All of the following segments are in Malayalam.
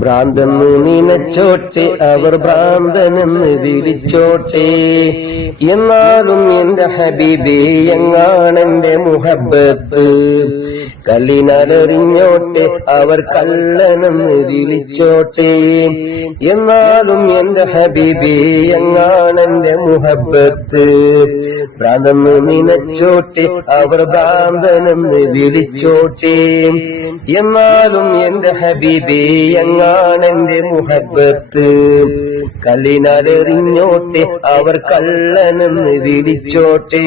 ഭ്രാന്തെന്ന് നിനച്ചോട്ടെ അവർ ഭ്രാന്തനെന്ന് വിളിച്ചോട്ടെ, എന്നാലും എന്റെ ഹബീബേ എങ്ങാണെന്റെ മുഹബത്ത്. കല്ലിനാലെറിഞ്ഞോട്ടെ അവർ കള്ളനെന്ന് വിളിച്ചോട്ടെ, എന്നാലും എന്റെ ഹബീബേ എങ്ങാണെന്റെ മുഹബത്ത്. ഭ്രാന്തെന്ന് നിനച്ചോട്ടെ അവർ ഭ്രാന്തനെന്ന് വിളിച്ചോട്ടെ, എന്നാലും എന്റെ ഹബീബേ എങ്ങാണെന്റെ മുഹബത്ത്. കല്ലിനാലെറിഞ്ഞോട്ടെ അവർ കള്ളനെന്ന് വിളിച്ചോട്ടെ,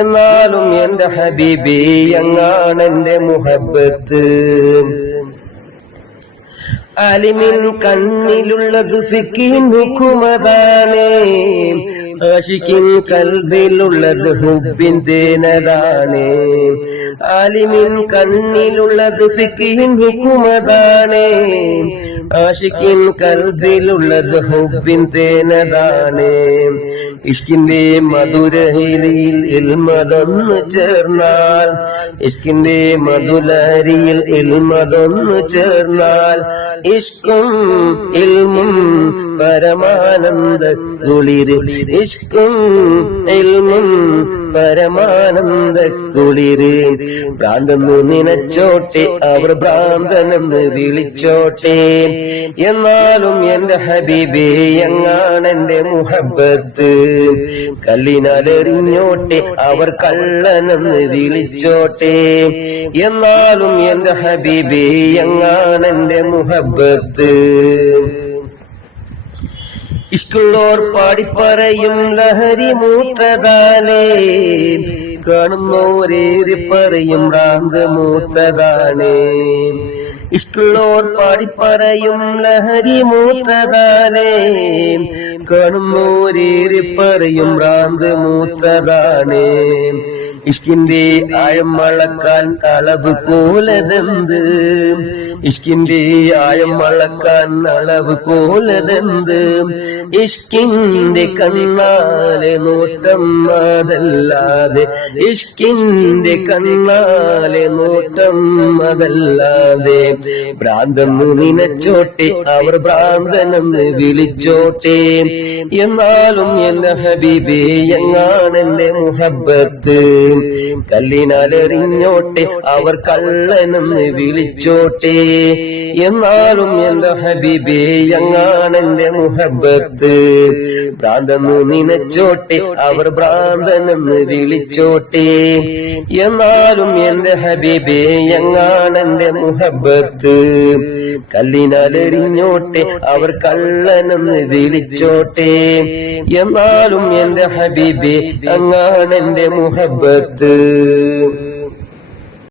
എന്നാലും എന്റെ ഹബീബേ എങ്ങാണെന്റെ മുഹബത്ത്. അലിമിൻ കണ്ണിലുള്ളത് ഫിഖിൻ ഹുക്കുമതാണ്, ആശിക്കിൻ കൽബിലുള്ളത് ഹുബ്ബിൻ തേനതാണ്. ആലിമിൻ കണ്ണിലുള്ളത് ഫിഖിൻ ഹുക്കുമതാണ്, ആശിക്കിൻ കൽബിലുള്ളത് ഹുബ്ബിൻ തേനതാണ്. ഇഷ്കിന്റെ മധുരഹിരിയിൽ ഇൽമതൊന്ന് ചേർന്നാൽ, ഇഷ്കിന്റെ മധുലരിയിൽ ഇൽമതൊന്ന് ചേർന്നാൽ, ഇഷ്കും ഇൽമും പരമാനന്ദ കുളിര്. ഇഷ്കും ഇൽമും പരമാനന്ദ കുളിര്. ഭ്രാന്തെന്ന് നിനച്ചോട്ടെ അവർ ഭ്രാന്തനെന്ന് വിളിച്ചോട്ടെ, എന്നാലും എന്റെ ഹബീബേ എങ്ങാണെന്റെ മുഹബത്ത്. കല്ലിനാലെറിഞ്ഞോട്ടെ അവർ കള്ളനെന്ന് വിളിച്ചോട്ടെ, എന്നാലും എന്റെ ഹബീബേ എങ്ങാണെന്റെ മുഹബത്ത്. ഇഷ്കുള്ളോർ പാടിപ്പറയും ലഹരി മൂത്തതാലേ, കാണുന്നോരേറി പറയും ഭ്രാന്ത് മൂത്തതാണ്. ഇഷ്കുള്ളോർ പാടിപ്പറയും ലഹരി മൂത്തതാലേ, കാണുന്നോരേറി പറയും ഭ്രാന്ത് മൂത്തതാണ്. ഇഷ്കിന്റെ ആഴം അളക്കാൻ അളവ് കോലതെന്ത്, ഇഷ്കിന്റെ ആഴം അളക്കാൻ അളവ് കോലതെന്ത്. ഇഷ്കിന്റെ കണ്ണാലെ നോട്ടം അതല്ലാതെ, ഇഷ്കിന്റെ കണ്ണാലെ നോട്ടം അതല്ലാതെ. ഭ്രാന്തെന്ന് നിനച്ചോട്ടെ അവർ ഭ്രാന്തനെന്ന് വിളിച്ചോട്ടെ, എന്നാലും എന്റെ ഹബീബേ എങ്ങാണെന്റെ മുഹബത്ത്. കല്ലിനാലെറിഞ്ഞോട്ടെ അവർ കള്ളനെന്ന് വിളിച്ചോട്ടെ, എന്നാലും എന്റെ ഹബീബേ എങ്ങാണെന്റെ മുഹബത്ത്. ഭ്രാന്തെന്ന് നിനച്ചോട്ടെ അവർ ഭ്രാന്തനെന്ന് വിളിച്ചോട്ടെ, എന്നാലും എന്റെ ഹബീബേ എങ്ങാണെന്റെ മുഹബത്ത്. കല്ലിനാലെറിഞ്ഞോട്ടെ അവർ കള്ളനെന്ന് വിളിച്ചോട്ടെ, എന്നാലും എന്റെ ഹബീബേ എങ്ങാണെന്റെ മുഹബത്ത്.